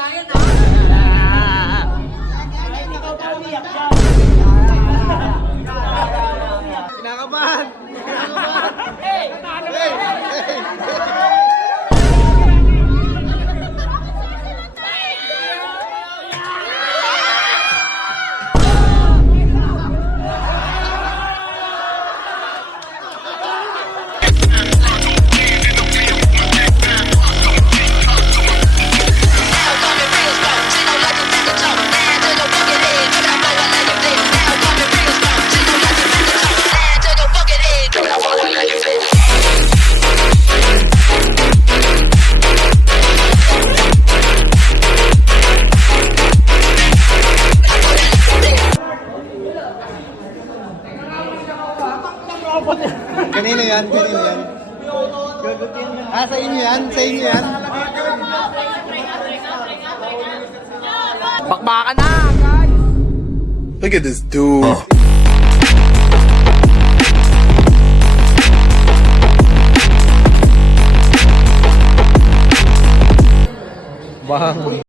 nga yan ah. Ikaw pa umiyak dyan. Kinakabahan! Kinakabahan! Hey! Kanino yan? Kanino yan? Ah, sa inyo yan? Sa inyo yan? Bakbakan na, guys! Look at this dude. Bang.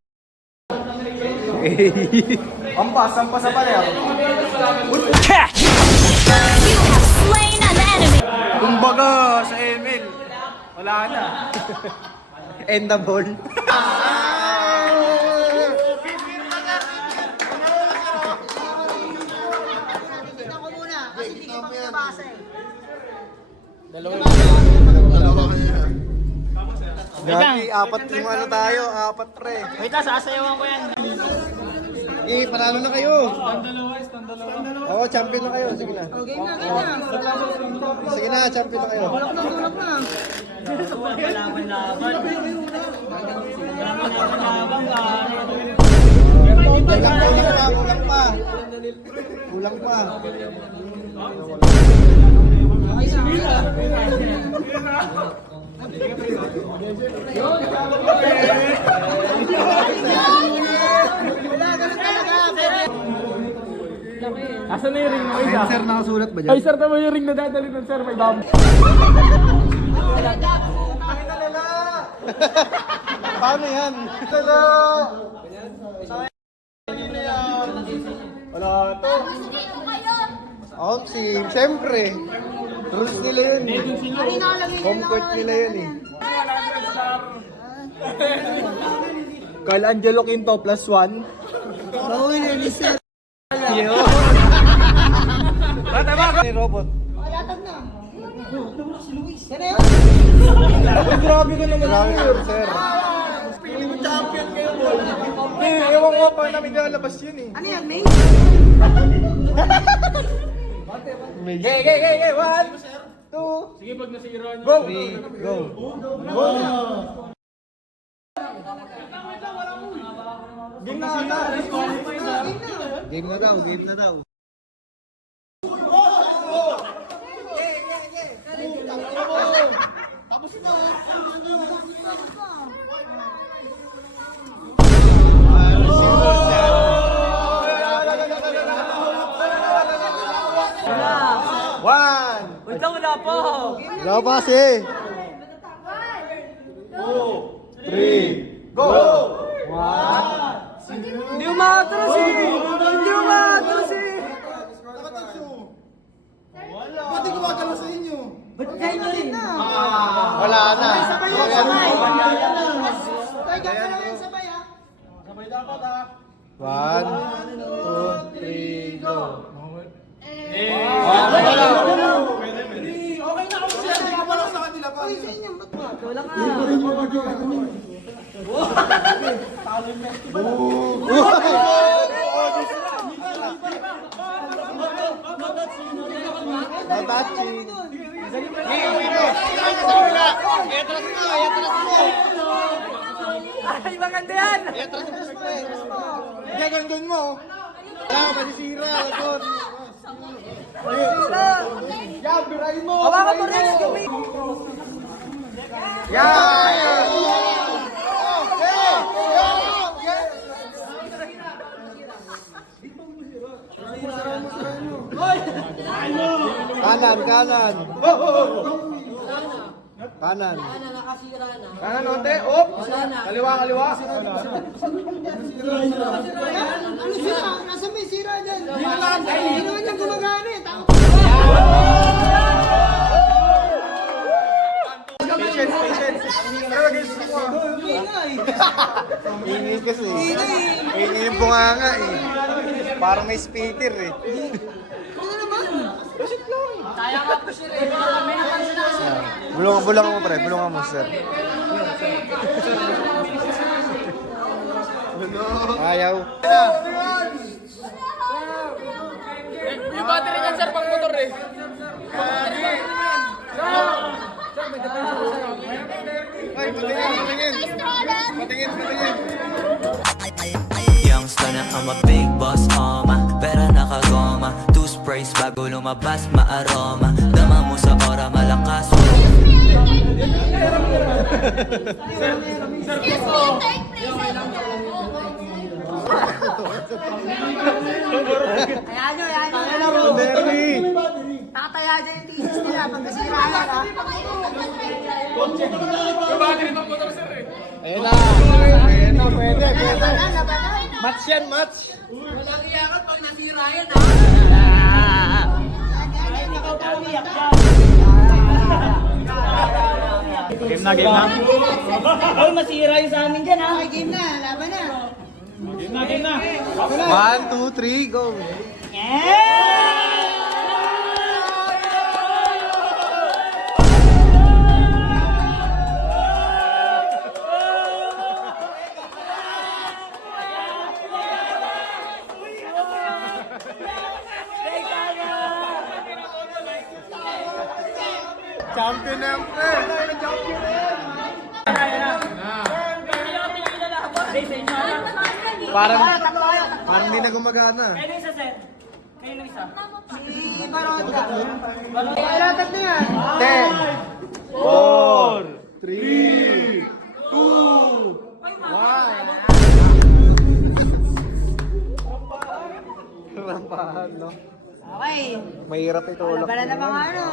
Ampas sa pareho. Catch! Slain an enemy. Kumbaga sa ML, wala na. End the ball. Gagi, apat yung ano tayo, apat pre. Wait lang, sasayawan ko yan. Sige, panalo na kayo. Oo, champion na kayo. Sige na. Game na, game na. Sige na, champion na kayo. Tulak na. Kulang pa. Kulang pa. Asan na yung ring mo, isa? Sir, nakasulat ba dyan? Ay, sir, tama yung ring na dadali ng sir, may dam. Paano yan? Wala to. Si, siyempre. Rules nila yun. Comfort nila yun eh. Carl Angelo Quinto plus 1. Bawin na ni Sir. Yo! Tama ni robot. Latag na. Si Luis. Yan na yun. Uy, grabe ka naman. Grabe ka, sir. Champion kayo, boy. Ewan ko pa namin lalabas yun eh. Ano yan, May? Hey, 1, 2, sige pag nasira nyo. Go! 3, go. Go! Game na ata. Game na daw, game na daw. Tapos na. One! Wait lang, wala po! Wala pa kasi. 3, go! Hindi umatras eh! Hindi umatras eh! Pati gumagalaw sa inyo. Ba't kayo nyo rin? Wala na. Sabay. Kaya na lang sabay ha. Sabay dapat ah. 1, 2, 3, go. Okay na ako siya. Hindi pa lang sa kanila pa. Uy, sa inyo. Ba't ba? Wala ka! Bataching. Ay, maganda yan! Gagandun mo. Wala, manisira. Yan, birahin mo. Hawakan mo Rex! Gumi! Kanan, kanan. Kanan. Nakasira na. Kanan, onte. Op! Kaliwa, kaliwa. Ano sira? Nasa may sira dyan. Hindi naman yan gumagana eh. Tao. Patience, patience. Pero guys, Ingay kasi. Ingay yung bunganga eh. Parang may speaker eh. Bulungan mo pre, bulungan mo sir. Ayaw. yung battery niyan sir, pang motor eh. Ay, patingin. Youngster na I'm a big boss, pera nakagoma, two sprays bago lumabas, maaroma. Dama mo sa ora, malakas. Ayan nyo. Derby! Nakataya dyan yung thesis nila. Pag nasira yan ha. Yung battery pang motor sir eh. Ayun na. Ayun na, pwede. Match yan, match. Walang iyakat pag nasira yan ha. Game na, game na. Ay, masira yung sa amin dyan ha. Okay, game na. Laban na. Game na. 1, 2, 3, go! Champion na yung pre. Parang hindi na gumagana. Si Baronda. Kailatag na yan. 10, 4, 3, 2, 1. Rampahan, no? Okay. Mahirap ito ulit. Laban na mga ano.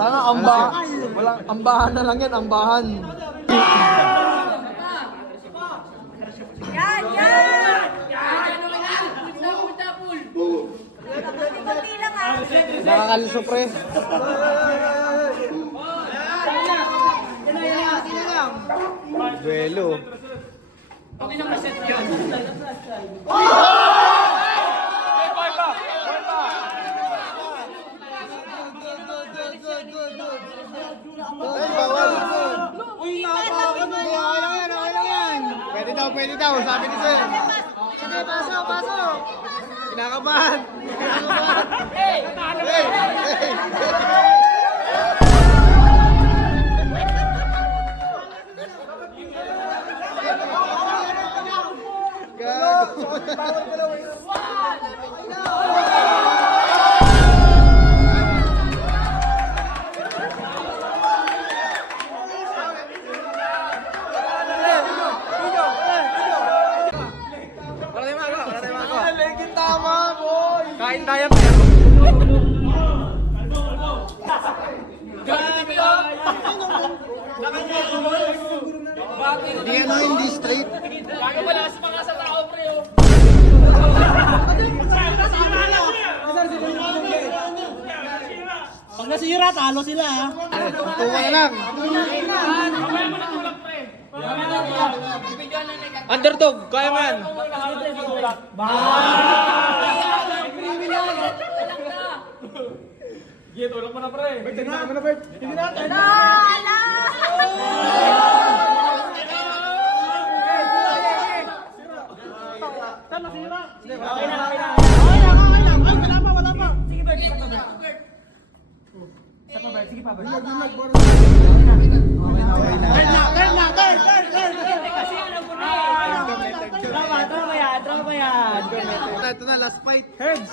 Tanga, ambahan. Walang ambahan na lang yan, ambahan. Yan! Konti lang ah. Nakakalso, pre. Duelo. Ay, bawal. Pwede daw, sabi ni sir. Sige, pasok. Kinakabahan. Hey! Kain tayo pero. Hindi ano, hindi straight. Bago wala sa mga sa tao pre oh. Pag nasira, talo sila ha. Tunga na lang. Underdog, kaya mo yan. Gito, tulak mo na pre. Tingnan mo na Bert. Tingnan natin. Drama yan. Ito na, last fight. Heads.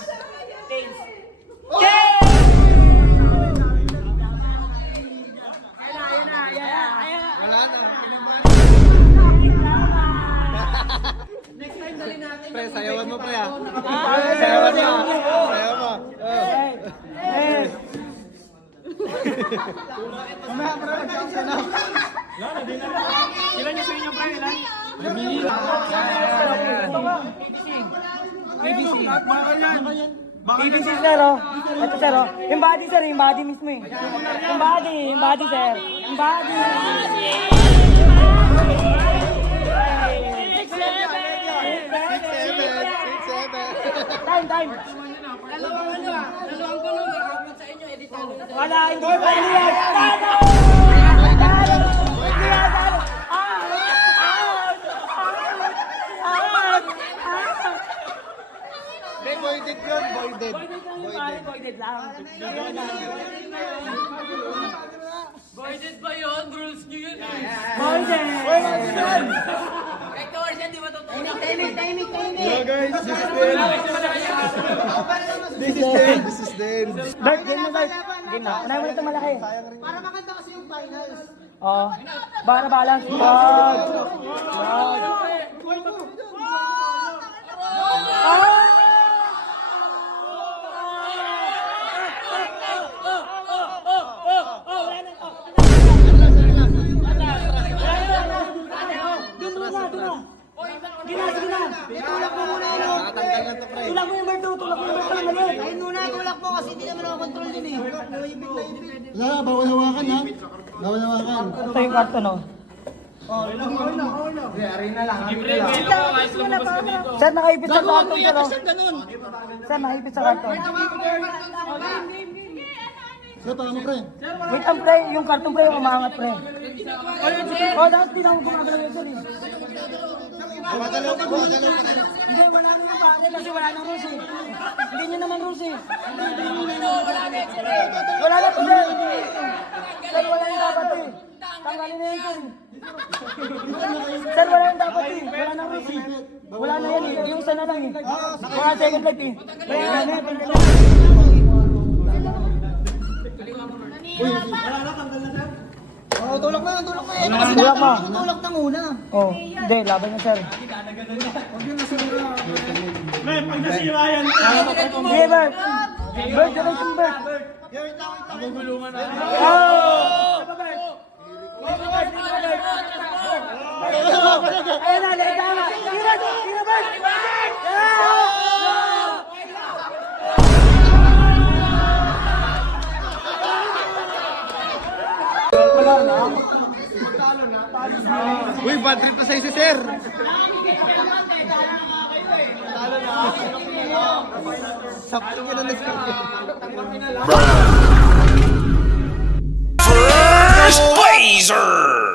Wala na. Pre, sayawan mo pre ah. Sayawan mo. Sayawan mo. Ilan yung sa inyo, pre? Ilan? BBC sir, oh. Ito sir, oh. Yung body sir, yung body mismo eh. Yung body sir. Yung body. 6-7. Time. Wala, hindi pa yan. May voided yun, voided. Voided lang. Voided ba yun? Rules nyo yun eh. Voided. Kahit kawards yan, di ba totoo? Timing. Hello guys, this is Dan. Bert, game na Bert. Game na. Unahin mo na itong malaki. Para maganda kasi yung finals. Oo. Para balance. Tulak mo muna yun. Tatanggal na to, pre. Tulak mo yung Bert, tulak mo yung Bert. Mali. Ayun muna, tulak mo kasi hindi naman ako control din eh. Wala, bawal hawakan ha. Bawal hawakan. Ito yung karton, oh. Sir, nakaipit sa karton, sir, oh. Sir, nakaipit sa karton. Sir, paano pre? Wait ang pre, yung karton pre, yung umaangat pre. Oh, dapat di na ako gumagalaw yun, sir, eh. Gumagalaw ka. Hindi, wala na yung pake kasi wala nang rules, eh. Hindi nyo naman rules, eh. Wala na to, sir. Sir, wala yung dapat, eh. Tanggalin na yun, sir. Sir, wala yung dapat, eh. Wala nang rules, eh. Wala na yan, eh. Yung isa na lang, eh. Wala second life, eh. Wala na, Oo, tulak na. Tulak mo. Tulak na muna. Oh, hindi, laban niya, sir. Pre, pag nasira yan, Sige, Bert. Bert, diretso Bert. magugulungan na. Oh! Ayun na, late tama. Tira, Bert! Uy, bad trip na sa'yo si sir. Sakto ka na First Blazer!